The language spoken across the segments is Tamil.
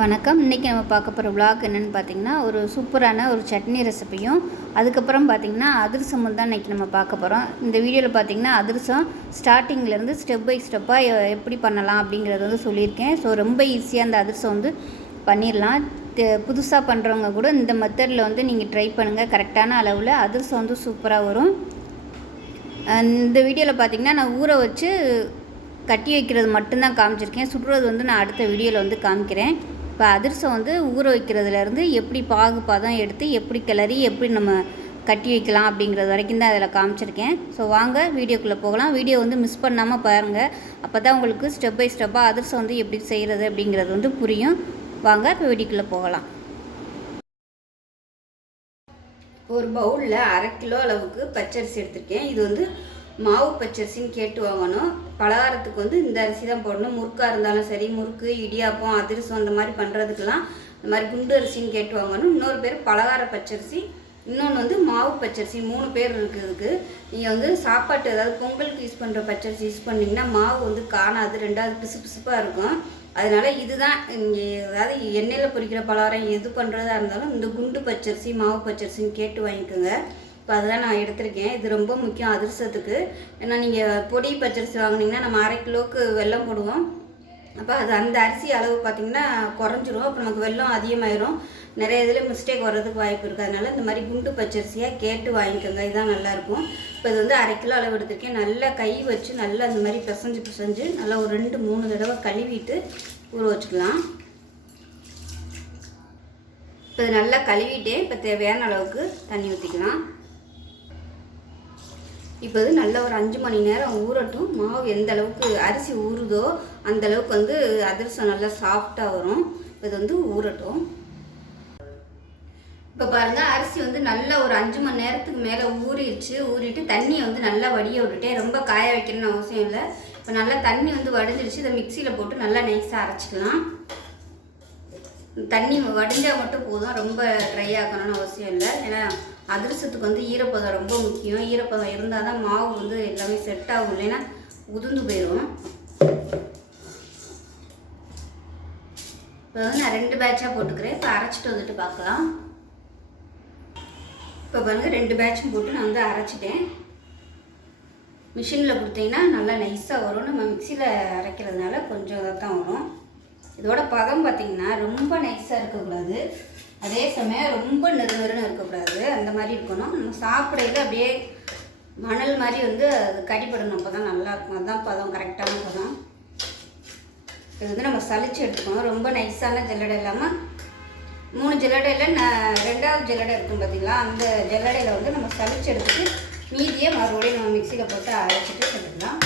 வணக்கம். இன்றைக்கி நம்ம பார்க்க போகிற விளாக் என்னென்னு பார்த்தீங்கன்னா, ஒரு சூப்பரான ஒரு சட்னி ரெசிப்பியும், அதுக்கப்புறம் பார்த்திங்கன்னா அதிரசமும் தான் இன்றைக்கி நம்ம பார்க்க போகிறோம். இந்த வீடியோவில் பார்த்திங்கன்னா அதிரசம் ஸ்டார்டிங்லேருந்து ஸ்டெப் பை ஸ்டெப்பாக எப்படி பண்ணலாம் அப்படிங்கிறத வந்து சொல்லியிருக்கேன். ஸோ ரொம்ப ஈஸியாக அந்த அதிரசம் வந்து பண்ணிடலாம். புதுசாக பண்ணுறவங்க கூட இந்த மெத்தடில் வந்து நீங்கள் ட்ரை பண்ணுங்கள். கரெக்டான அளவில் அதிரசம் வந்து சூப்பராக வரும். இந்த வீடியோவில் பார்த்திங்கன்னா நான் ஊற வச்சு கட்டி வைக்கிறது மட்டும்தான் காமிச்சிருக்கேன். சுடுறது வந்து நான் அடுத்த வீடியோவில் வந்து காமிக்கிறேன். இப்போ அதிரசம் வந்து ஊற வைக்கிறதுலேருந்து எப்படி பாகு பதம் எடுத்து எப்படி கிளறி எப்படி நம்ம கட்டி வைக்கலாம் அப்படிங்கிறது வரைக்கும் தான் அதில் காமிச்சிருக்கேன். ஸோ வாங்க வீடியோக்குள்ளே போகலாம். வீடியோ வந்து மிஸ் பண்ணாமல் பாருங்கள். அப்போ தான் உங்களுக்கு ஸ்டெப் பை ஸ்டெப்பாக அதிரசம் வந்து எப்படி செய்கிறது அப்படிங்கிறது வந்து புரியும். வாங்க இப்போ வீடியோக்குள்ளே போகலாம். ஒரு பவுலில் 1/2 கிலோ அளவுக்கு பச்சரிசி எடுத்திருக்கேன். இது வந்து மாவு பச்சரிசின்னு கேட்டு வாங்கணும். பலகாரத்துக்கு வந்து இந்த அரிசி தான் போடணும். முறுக்காக இருந்தாலும் சரி, முறுக்கு, இடியாப்பம், அதிரசம் அந்த மாதிரி பண்ணுறதுக்கெல்லாம் இந்த மாதிரி குண்டு அரிசின்னு கேட்டு வாங்கணும். இன்னொரு பேர் பலகார பச்சரிசி, இன்னொன்று வந்து மாவு பச்சரிசி. 3 பேர் இருக்குதுக்கு. நீங்கள் வந்து சாப்பாட்டு அதாவது பொங்கலுக்கு யூஸ் பண்ணுற பச்சரிசி யூஸ் பண்ணிங்கன்னா மாவு வந்து காணாது, 2வது பிசு பிசுப்பாக இருக்கும். அதனால் இதுதான் இங்கே அதாவது எண்ணெயில் பொரிக்கிற பலகாரம் எது பண்ணுறதா இருந்தாலும் இந்த குண்டு பச்சரிசி மாவு பச்சரிசின்னு கேட்டு வாங்கிக்கோங்க. இப்போ அதெல்லாம் நான் எடுத்திருக்கேன். இது ரொம்ப முக்கியம் அதிரசத்துக்கு. ஏன்னா நீங்கள் பொடி பச்சரிசி வாங்கினீங்கன்னா நம்ம 1/2 கிலோவுக்கு வெல்லம் போடுவோம். அப்போ அது அந்த அரிசி அளவு பார்த்திங்கன்னா குறைஞ்சிரும். அப்போ நமக்கு வெல்லம் அதிகமாகிடும். நிறைய இதில் மிஸ்டேக் வர்றதுக்கு வாய்ப்பு இருக்குது. அதனால் இந்த மாதிரி குண்டு பச்சரிசியாக கேட்டு வாங்கிக்கோங்க. இதுதான் நல்லாயிருக்கும். இப்போ இது வந்து 1/2 கிலோ அளவு எடுத்திருக்கேன். நல்லா கை வச்சு நல்லா அந்த மாதிரி பிசைஞ்சு நல்லா ஒரு 2-3 தடவை கழுவிட்டு ஊற வச்சுக்கலாம். இப்போ இது நல்லா கழுவிட்டே இப்போ தேவையான அளவுக்கு தண்ணி ஊற்றிக்கலாம். இப்போ இது நல்லா ஒரு 5 மணி நேரம் ஊறட்டும். மாவு எந்த அளவுக்கு அரிசி ஊறுதோ அந்த அளவுக்கு வந்து அதிரசம் நல்லா சாஃப்டாக வரும். இப்போ இது வந்து ஊறட்டும். இப்போ பாருங்கள், அரிசி வந்து நல்லா ஒரு 5 மணி நேரத்துக்கு மேலே ஊறிட்டு தண்ணியை வந்து நல்லா வடிய விட்டுட்டேன். ரொம்ப காய வைக்கணும்னு அவசியம் இல்லை. இப்போ நல்லா தண்ணி வந்து வடிஞ்சிருச்சு. இதை மிக்சியில் போட்டு நல்லா நைஸாக அரைச்சிக்கலாம். தண்ணி வடிஞ்சால் மட்டும் போதும், ரொம்ப ட்ரை ஆகணும்னு அவசியம் இல்லை. ஏன்னா அதிரசத்துக்கு வந்து ஈரப்பதம் ரொம்ப முக்கியம். ஈரப்பதம் இருந்தால் தான் மாவு வந்து எல்லாமே செட் ஆகும், இல்லைன்னா உதிர்ந்து போயிடும். இப்போ வந்து நான் 2 பேட்சாக போட்டுக்கிறேன். இப்போ அரைச்சிட்டு வந்துட்டு பார்க்கலாம். இப்போ பாருங்கள், 2 பேட்சும் போட்டு நான் வந்து அரைச்சிட்டேன். மிஷினில் கொடுத்தீங்கன்னா நல்லா நைஸாக வரும். நம்ம மிக்சியில் அரைக்கிறதுனால கொஞ்சம் இதாக தான் வரும். இதோட பதம் பார்த்திங்கன்னா ரொம்ப நைஸாக இருக்கக்கூடாது, அதே சமயம் ரொம்ப நெருன்னு இருக்கக்கூடாது. அந்த மாதிரி இருக்கணும். நம்ம சாப்பிடையில அப்படியே மணல் மாதிரி வந்து அது கடிப்படணும். அப்போ தான் நல்லாயிருக்கும். அதுதான் பதம், கரெக்டான பதம். இது வந்து நம்ம சளிச்சு எடுத்துக்கணும். ரொம்ப நைஸான ஜல்லடை இல்லாமல் 3 ஜல்லடையில் 2வது ஜல்லடை இருக்கும் பார்த்திங்களா, அந்த ஜல்லடையில் வந்து நம்ம சளிச்சு எடுத்துட்டு மீதியை மறுபடியும் நம்ம மிக்சியில் போட்டு அரைச்சிட்டு எடுத்துக்கலாம்.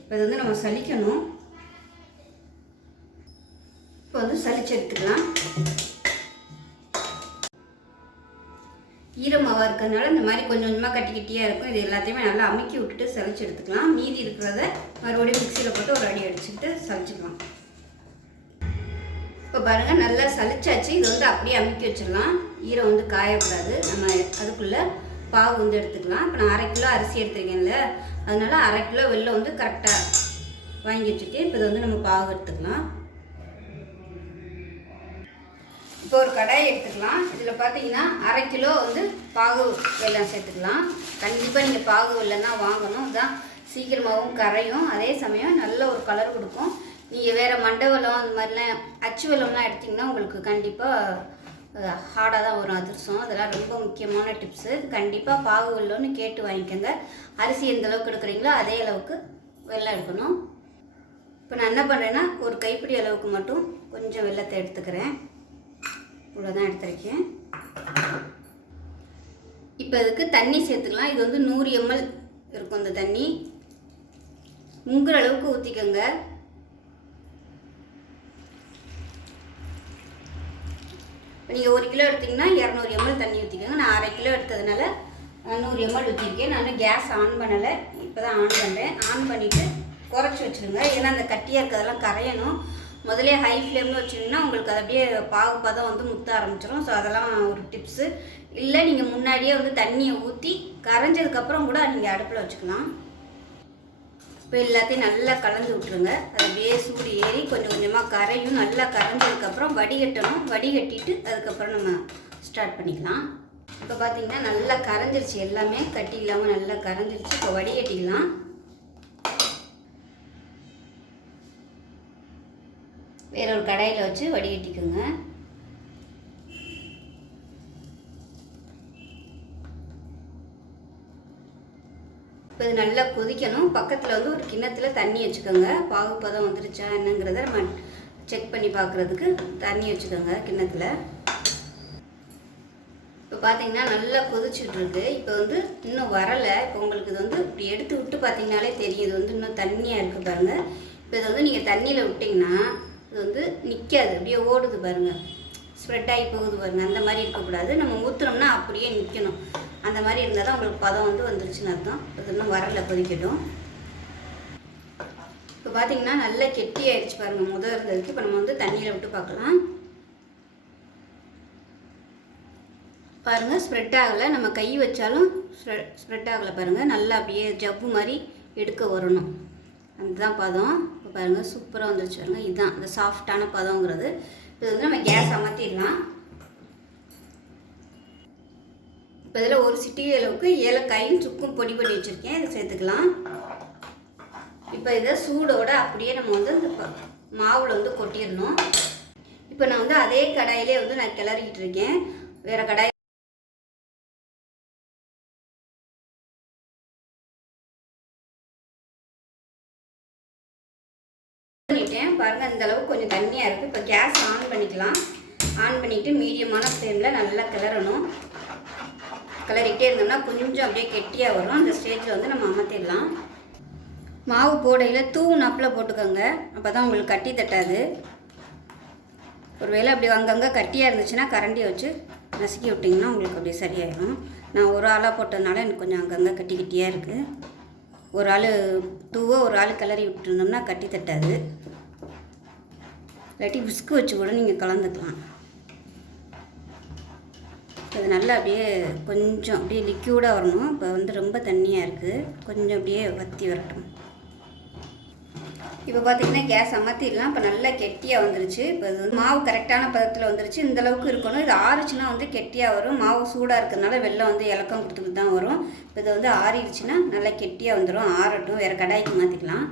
இப்போ இது வந்து நம்ம சலிக்கணும். இப்போ வந்து சளிச்சு எடுத்துக்கலாம். ஈரமாவாக இருக்கிறதுனால இந்த மாதிரி கொஞ்சம் கொஞ்சமாக கட்டியாக இருக்கும். இது எல்லாத்தையுமே நல்லா அமுக்கி விட்டுட்டு சளிச்சு எடுத்துக்கலாம். மீதி இருக்கிறத மறுபடியும் மிக்சியில் போட்டு ஒரு அடி அடிச்சுட்டு சளிச்சுக்கலாம். இப்போ பாருங்கள், நல்லா சளிச்சாச்சு. இது வந்து அப்படியே அமுக்கி வச்சிடலாம். ஈரம் வந்து காயக்கூடாது. நம்ம அதுக்குள்ளே பாவு வந்து எடுத்துக்கலாம். இப்போ நான் 1/2 கிலோ அரிசி எடுத்துருக்கேன்ல, அதனால 1/2 கிலோ வெல்லம் வந்து கரெக்டாக வாங்கி வச்சுட்டு இப்போ இதை வந்து நம்ம பாவு எடுத்துக்கலாம். இப்போ ஒரு கடாயை எடுத்துக்கலாம். இதில் பார்த்தீங்கன்னா 1/2 கிலோ வந்து பாகு வெல்லம் சேர்த்துக்கலாம். கண்டிப்பாக நீங்கள் பாகு வெல்லம் தான் வாங்கணும். இதுதான் சீக்கிரமாகவும் கரையும், அதே சமயம் நல்ல ஒரு கலர் கொடுக்கும். நீங்கள் வேறு மண்டை வெல்லம் அந்த மாதிரிலாம் அச்சு வெல்லம்லாம் எடுத்திங்கன்னா உங்களுக்கு கண்டிப்பாக ஹார்டாக தான் வரும் அதிரசம். அதெல்லாம் ரொம்ப முக்கியமான டிப்ஸு. கண்டிப்பாக பாகு வெல்லம்னு கேட்டு வாங்கிக்கோங்க. அரிசி எந்த அளவுக்கு எடுக்கிறீங்களோ அதே அளவுக்கு வெல்லம் எடுக்கணும். இப்போ நான் என்ன பண்ணுறேன்னா ஒரு கைப்பிடி அளவுக்கு மட்டும் கொஞ்சம் வெல்லத்தை எடுத்துக்கிறேன். இவ்வளோதான் எடுத்துருக்கேன். இப்போ இதுக்கு தண்ணி சேர்த்துக்கலாம். இது வந்து 100 ml இருக்கும். இந்த தண்ணி முங்குற அளவுக்கு ஊற்றிக்கோங்க. இப்போ நீங்கள் 1 கிலோ எடுத்திங்கன்னா 200 ml தண்ணி ஊற்றிக்கோங்க. நான் 1/2 கிலோ எடுத்ததுனால 100 ml ஊற்றிருக்கேன். நான் கேஸ் ஆன் பண்ணலை, இப்போ தான் ஆன் பண்ணுறேன். ஆன் பண்ணிவிட்டு குறைச்சி வச்சுருங்க. ஏன்னா அந்த கட்டியாக இருக்கிறதெல்லாம் கரையணும். முதலே ஹை ஃப்ளேமில் வச்சிங்கன்னா உங்களுக்கு அது அப்படியே பாகு பதம் வந்து முத்த ஆரம்பிச்சிடும். ஸோ அதெல்லாம் ஒரு டிப்ஸு. இல்லை நீங்கள் முன்னாடியே வந்து தண்ணியை ஊற்றி கரைஞ்சதுக்கப்புறம் கூட நீங்கள் அடுப்பில் வச்சுக்கலாம். இப்போ எல்லாத்தையும் நல்லா கலந்து விட்டுருங்க. அது அப்படியே சூடு ஏறி கொஞ்சம் கொஞ்சமாக கரையும். நல்லா கரைஞ்சதுக்கப்புறம் வடிகட்டணும். வடிகட்டிட்டு அதுக்கப்புறம் நம்ம ஸ்டார்ட் பண்ணிக்கலாம். இப்போ பார்த்தீங்கன்னா நல்லா கரைஞ்சிருச்சு, எல்லாமே கட்டி இல்லாமல் நல்லா கரைஞ்சிருச்சு. இப்போ வடிகட்டிக்கலாம். வேற ஒரு கடாயில் வச்சு வடிகட்டிக்குங்க. இப்போ இது நல்லா கொதிக்கணும். பக்கத்தில் வந்து ஒரு கிண்ணத்தில் தண்ணி வச்சுக்கோங்க. பாகுப்பதம் வந்துருச்சா என்னங்கிறத நம்ம செக் பண்ணி பார்க்குறதுக்கு தண்ணி வச்சுக்கோங்க கிண்ணத்தில். இப்போ பார்த்தீங்கன்னா நல்லா கொதிச்சுட்ருக்கு. இப்போ வந்து இன்னும் வரலை. இப்போ உங்களுக்கு இது வந்து இப்படி எடுத்து விட்டு பார்த்தீங்கனாலே தெரியும், இது வந்து இன்னும் தண்ணியாக இருக்குது பாருங்கள். இப்போ இதை வந்து நீங்கள் தண்ணியில் விட்டிங்கன்னா இது வந்து நிற்காது, அப்படியே ஓடுது பாருங்கள், ஸ்ப்ரெட் ஆகி போகுது பாருங்கள். அந்த மாதிரி இருக்கக்கூடாது. நம்ம ஊற்றுனோம்னா அப்படியே நிற்கணும். அந்த மாதிரி இருந்தால் தான் உங்களுக்கு பதம் வந்து வந்துருச்சுன்னு அர்த்தம். இது இன்னும் வரலை, கொதிக்கட்டும். இப்போ பார்த்தீங்கன்னா நல்லா கெட்டி ஆயிடுச்சு பாருங்கள் முதல் இருந்ததுக்கு. இப்போ நம்ம வந்து தண்ணியில் விட்டு பார்க்கலாம். பாருங்கள் ஸ்ப்ரெட் ஆகலை. நம்ம கை வச்சாலும் ஸ்ப்ரெட் ஆகலை பாருங்கள். நல்லா அப்படியே ஜவ்வு மாதிரி எடுக்க வரணும். அதுதான் பதம். இப்போ பாருங்கள் சூப்பராக வந்துருச்சு பாருங்கள். இதுதான் இந்த சாஃப்டான பதங்கிறது. இது வந்து நம்ம கேஸ் அமர்த்திடலாம். இப்போ இதில் ஒரு சிட்டிகை அளவுக்கு ஏலக்காயும் சுக்கும் பொடி பண்ணி வச்சுருக்கேன், இதை சேர்த்துக்கலாம். இப்போ இதை சூடோட அப்படியே நம்ம வந்து இந்த மாவில் வந்து கொட்டிடணும். இப்போ நான் வந்து அதே கடாயிலே வந்து நான் கிளறிக்கிட்டு இருக்கேன். வேறு கடாய் பண்ணிட்டேன் பாருங்கள். அந்த அளவுக்கு கொஞ்சம் தண்ணியாக இருக்குது. இப்போ கேஸ் ஆன் பண்ணிக்கலாம். ஆன் பண்ணிவிட்டு மீடியமான ஃப்ளேமில் நல்லா கிளறணும். கிளறிக்கிட்டே இருந்தோம்னா கொஞ்சம் அப்படியே கெட்டியாக வரும். அந்த ஸ்டேஜில் வந்து நம்ம அமர்த்திடலாம். மாவு போடையில் தூவுனாப்பில் போட்டுக்கோங்க, அப்போ தான் உங்களுக்கு கட்டி தட்டாது. ஒருவேளை அப்படி அங்கங்கே கட்டியாக இருந்துச்சுன்னா கரண்டியை வச்சு நசுக்கி விட்டிங்கன்னா உங்களுக்கு அப்படியே சரியாயிடும். நான் ஒரு ஆளாக போட்டதுனால எனக்கு கொஞ்சம் அங்கங்கே கட்டி கட்டியாக இருக்குது. ஒரு ஆள் தூவ ஒரு ஆள் கிளறி விட்டுருந்தோம்னா கட்டி தட்டாது. இல்லாட்டி விஸ்கு வச்சு கூட நீங்கள் கலந்துக்கலாம். அது நல்லா அப்படியே கொஞ்சம் அப்படியே லிக்யூடாக வரணும். இப்போ வந்து ரொம்ப தண்ணியாக இருக்குது, கொஞ்சம் அப்படியே வற்றி வரட்டும். இப்போ பார்த்தீங்கன்னா கேஸ் அமர்த்திடலாம். இப்போ நல்லா கெட்டியாக வந்துருச்சு. இப்போ இது வந்து மாவு கரெக்டான பதத்தில் வந்துருச்சு. இந்தளவுக்கு இருக்கணும். இது ஆறிச்சுன்னா வந்து கெட்டியாக வரும். மாவு சூடாக இருக்கிறதுனால வெள்ளம் வந்து இலக்கம் கொடுத்துட்டு தான் வரும். இப்போ இது வந்து ஆறிடுச்சுன்னா நல்லா கெட்டியாக வந்துடும். ஆறட்டும், வேறு கடாய்க்கு மாற்றிக்கலாம்.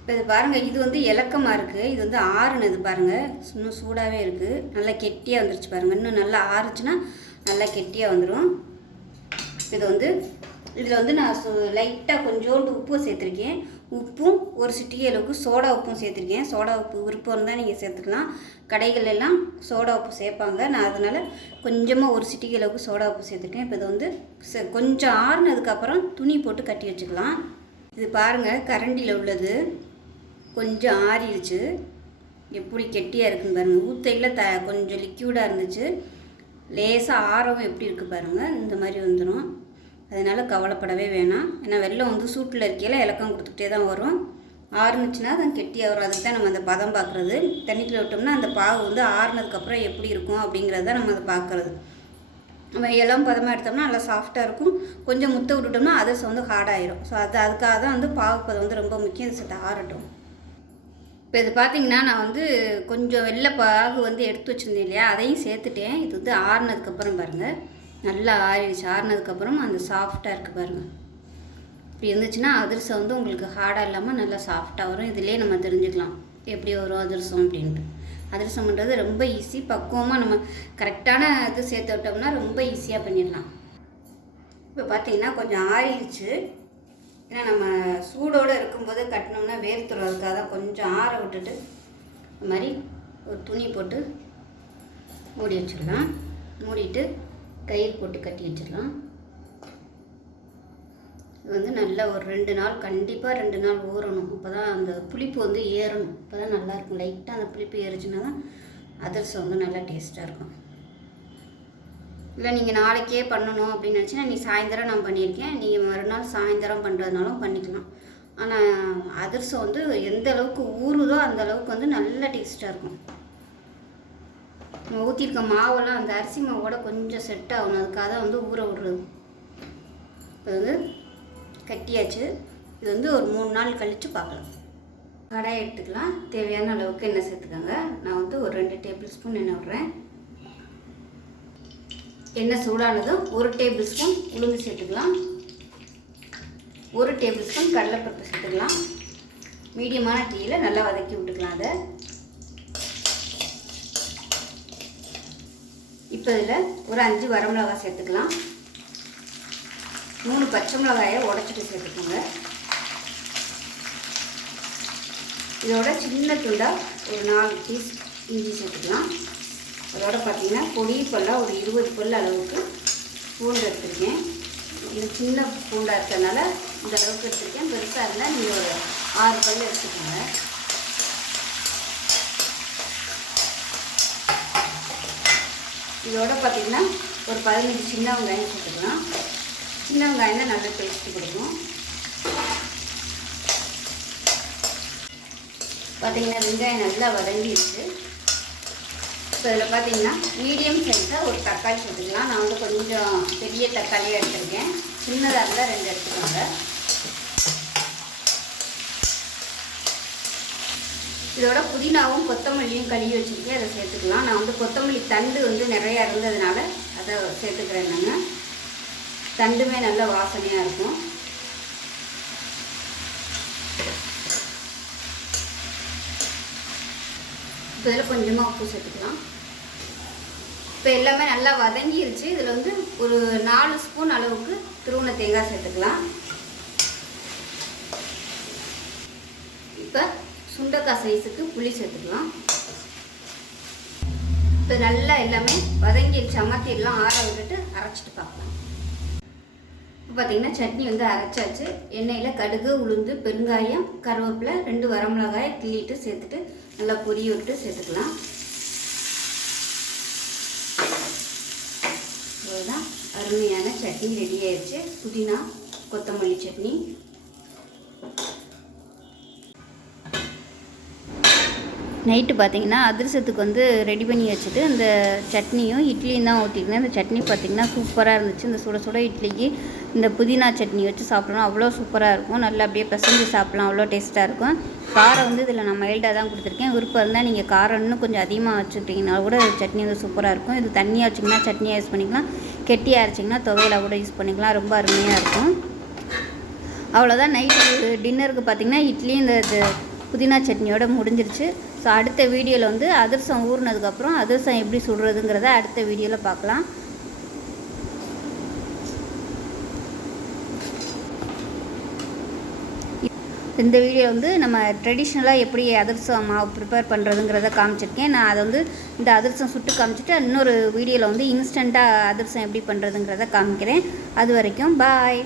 இப்போ இது பாருங்கள், இது வந்து இலக்கமாக இருக்குது. இது வந்து ஆறுனது பாருங்கள், இன்னும் சூடாகவே இருக்குது. நல்லா கெட்டியாக வந்துருச்சு பாருங்கள். இன்னும் நல்லா ஆறுச்சுன்னா நல்லா கெட்டியாக வந்துடும். இது வந்து இதில் வந்து நான் லைட்டாக கொஞ்சோண்டு உப்பு சேர்த்துருக்கேன். உப்பும் ஒரு சிட்டிகை அளவுக்கு சோடா உப்பும் சேர்த்துருக்கேன். சோடா உப்பு விருப்பம் இருந்தால் நீங்கள் சேர்த்துக்கலாம். கடைகள் எல்லாம் சோடா உப்பு சேர்ப்பாங்க. நான் அதனால் கொஞ்சமாக ஒரு சிட்டிகை அளவுக்கு சோடா உப்பு சேர்த்துருக்கேன். இப்போ இது வந்து கொஞ்சம் ஆறுனதுக்கப்புறம் துணி போட்டு கட்டி வச்சுக்கலாம். இது பாருங்கள் கரண்டியில் உள்ளது கொஞ்சம் ஆறிடுச்சு. எப்படி கெட்டியாக இருக்குன்னு பாருங்கள். ஊத்தையில் கொஞ்சம் லிக்யூடாக இருந்துச்சு. லேசாக ஆரவும் எப்படி இருக்குது பாருங்கள், இந்த மாதிரி வந்துடும். அதனால் கவலைப்படவே வேணாம். ஏன்னா வெள்ளம் வந்து சூட்டில் இருக்கையில் இலக்கம் கொடுத்துக்கிட்டே தான் வரும். ஆறுனுச்சுன்னா தான் கெட்டியாக வரும். அதுக்கு தான் நம்ம அந்த பதம் பார்க்குறது. தண்ணிக்குள்ளே விட்டோம்னா அந்த பாகு வந்து ஆறுனதுக்கப்புறம் எப்படி இருக்கும் அப்படிங்கிறத நம்ம அதை பார்க்குறது. நம்ம இளம் பதமாக எடுத்தோம்னா நல்லா சாஃப்டாக இருக்கும். கொஞ்சம் முத்த விட்டுட்டோம்னா அதிரசம் வந்து ஹார்டாகிடும். ஸோ அதுக்காக தான் வந்து பாகு பதம் வந்து ரொம்ப முக்கியம். இது சற்று ஆறட்டும். இப்போ இது பார்த்திங்கன்னா நான் வந்து கொஞ்சம் வெள்ளை பாகு வந்து எடுத்து வச்சுருந்தேன் இல்லையா, அதையும் சேர்த்துட்டேன். இது வந்து ஆறுனதுக்கப்புறம் பாருங்கள் நல்லா ஆறிடுச்சு. ஆறுனதுக்கப்புறம் அந்த சாஃப்டாக இருக்குது பாருங்கள். இப்படி இருந்துச்சுன்னா அதிரசம் வந்து உங்களுக்கு ஹார்டாக இல்லாமல் நல்லா சாஃப்டாக வரும். இதிலே நம்ம தெரிஞ்சுக்கலாம் எப்படி வரும் அதிரசம் அப்படின்ட்டு. அதிரசம் பண்ணுறது ரொம்ப ஈஸி. பக்குவமாக நம்ம கரெக்டான இது சேர்த்து விட்டோம்னா ரொம்ப ஈஸியாக பண்ணிடலாம். இப்போ பார்த்திங்கன்னா கொஞ்சம் ஆறிடுச்சு. ஏன்னா நம்ம சூடோடு இருக்கும்போது கட்டினோம்னா வேர்த்துரும். அதுக்காக தான் கொஞ்சம் ஆற விட்டுட்டு இந்த மாதிரி ஒரு துணி போட்டு மூடி வச்சிடலாம். மூடிட்டு கயிறு போட்டு கட்டி வச்சிடலாம். இது வந்து நல்லா ஒரு 2 நாள் கண்டிப்பாக 2 நாள் ஊறணும். அப்போ தான் அந்த புளிப்பு வந்து ஏறணும். அப்போ தான் நல்லாயிருக்கும். லைட்டாக அந்த புளிப்பு ஏறிச்சுன்னா தான் அதிரசம் வந்து நல்லா டேஸ்ட்டாக இருக்கும். இல்லை நீங்கள் நாளைக்கே பண்ணணும் அப்படின்னு நினச்சின்னா நீ சாயந்தரம் நான் பண்ணியிருக்கேன், நீங்கள் மறுநாள் சாயந்தரம் பண்ணுறதுனாலும் பண்ணிக்கலாம். ஆனால் அதிரசம் வந்து எந்த அளவுக்கு ஊறுதோ அந்த அளவுக்கு வந்து நல்ல டேஸ்ட்டாக இருக்கும். நம்ம ஊற்றிருக்க மாவெல்லாம் அந்த அரிசி மாவோட கொஞ்சம் செட் ஆகணும். அதுக்காக தான் வந்து ஊற விடுறது. இப்போ வந்து கட்டியாச்சு. இது வந்து ஒரு 3 நாள் கழித்து பார்க்கலாம். கடாய் எடுத்துக்கலாம். தேவையான அளவுக்கு எண்ணெய் சேர்த்துக்கோங்க. நான் வந்து ஒரு 2 டேபிள் ஸ்பூன் எண்ணெய் விட்றேன். எண்ணெய் சூடானதும் 1 டேபிள் ஸ்பூன் உளுந்து சேர்த்துக்கலாம். 1 டேபிள் ஸ்பூன் கடலைப்பருப்பு சேர்த்துக்கலாம். மீடியமான தீயில் நல்லா வதக்கி விட்டுக்கலாம். அதை இப்போ இதில் ஒரு 5 வரமிளகாய் சேர்த்துக்கலாம். 3 பச்சை மிளகாயை உடச்சிட்டு சேர்த்துக்கோங்க. இதோட சின்ன துண்டாக ஒரு 4 பீஸ் இஞ்சி சேர்த்துக்கலாம். அதோட பார்த்திங்கன்னா பொடி பல்லாக ஒரு 20 பல் அளவுக்கு பூண்டு எடுத்துருக்கேன். இது சின்ன பூண்டாக இருக்கிறதுனால இந்த அளவுக்கு எடுத்துருக்கேன். பெருசாக இருந்தால் நீங்கள் ஒரு 6 பல் எடுத்துக்கோங்க. இதோட பார்த்திங்கன்னா ஒரு 15 சின்ன வெங்காயம் சேர்த்துக்கலாம். சின்ன வெங்காயம் தான் நல்லா டேஸ்ட்டு கொடுக்கும். பார்த்திங்கன்னா வெங்காயம் நல்லா வதங்கிடுச்சு. இப்போ இதில் பார்த்திங்கன்னா மீடியம் சைஸாக ஒரு தக்காளி சேர்த்துக்கலாம். நான் வந்து கொஞ்சம் பெரிய தக்காளியாக எடுத்துருக்கேன். சின்னதாக இருந்தால் 2 எடுத்துக்கோங்க. இதோட புதினாவும் கொத்தமல்லியும் கழுவி வச்சுருக்கேன். அதை சேர்த்துக்கலாம். நான் வந்து கொத்தமல்லி தண்டு வந்து நிறையா இருந்ததுனால அதை சேர்த்துக்கிறேன். நான் தண்டுமே நல்ல வாசனையாக இருக்கும். இப்போ இதில் கொஞ்சமாக உப்பு சேர்த்துக்கலாம். இப்போ எல்லாமே நல்லா வதங்கிருச்சு. இதில் வந்து ஒரு 4 ஸ்பூன் அளவுக்கு துருவன தேங்காய் சேர்த்துக்கலாம். இப்போ சுண்டைக்காய் சைஸுக்கு புளி சேர்த்துக்கலாம். இப்போ நல்லா எல்லாமே வதங்கிருச்சு. அமர்த்திடலாம். ஆற விட்டுட்டு அரைச்சிட்டு பார்க்கலாம். இப்போ பார்த்திங்கன்னா சட்னி வந்து அரைச்சாச்சு. எண்ணெயில் கடுகு, உளுந்து, பெருங்காயம், கருவேப்பிலை, 2 வரமிளகாயை கிள்ளிட்டு சேர்த்துட்டு நல்லா பொரிய விட்டு சேர்த்துக்கலாம். அவ்வளோதான், அருமையான சட்னி ரெடி ஆயிடுச்சு. புதினா கொத்தமல்லி சட்னி. நைட்டு பார்த்திங்கன்னா அதிரசத்துக்கு வந்து ரெடி பண்ணி வச்சுட்டு இந்த சட்னியும் இட்லியும் தான் ஊற்றிருந்தேன். இந்த சட்னி பார்த்திங்கன்னா சூப்பராக இருந்துச்சு. இந்த சுட சுட இட்லிக்கு இந்த புதினா சட்னி வச்சு சாப்பிடணும். அவ்வளோ சூப்பராக இருக்கும். நல்லா அப்படியே பிசைஞ்சு சாப்பிட்லாம். அவ்வளோ டேஸ்ட்டாக இருக்கும். காரம் வந்து இதில் நான் மைல்டாக தான் கொடுத்துருக்கேன். விருப்பம் இருந்தால் நீங்கள் காரம் இன்னும் கொஞ்சம் அதிகமாக வச்சுக்கிட்டிங்கன்னா கூட சட்னி வந்து சூப்பராக இருக்கும். இது தண்ணியாக வச்சிங்கன்னா சட்னியாக யூஸ் பண்ணிக்கலாம். கெட்டியாக அரைச்சிங்கன்னா துவையில் கூட யூஸ் பண்ணிக்கலாம். ரொம்ப அருமையாக இருக்கும். அவ்வளோதான். நைட்டு டின்னருக்கு பார்த்திங்கன்னா இட்லி இந்த புதினா சட்னியோட முடிஞ்சிருச்சு. ஸோ அடுத்த வீடியோவில் வந்து அதிரசம் ஊறினதுக்கப்புறம் அதிரசம் எப்படி சுடுறதுங்கிறத அடுத்த வீடியோவில் பார்க்கலாம். இந்த வீடியோ வந்து நம்ம ட்ரெடிஷ்னலாக எப்படி அதிரசம் மாவு ப்ரிப்பேர் பண்ணுறதுங்கிறத காமிச்சிருக்கேன். நான் அதை வந்து இந்த அதிரசம் சுட்டு காமிச்சிட்டு இன்னொரு வீடியோவில் வந்து இன்ஸ்டண்ட்டாக அதிரசம் எப்படி பண்ணுறதுங்கிறத காமிக்கிறேன். அது வரைக்கும் பாய்.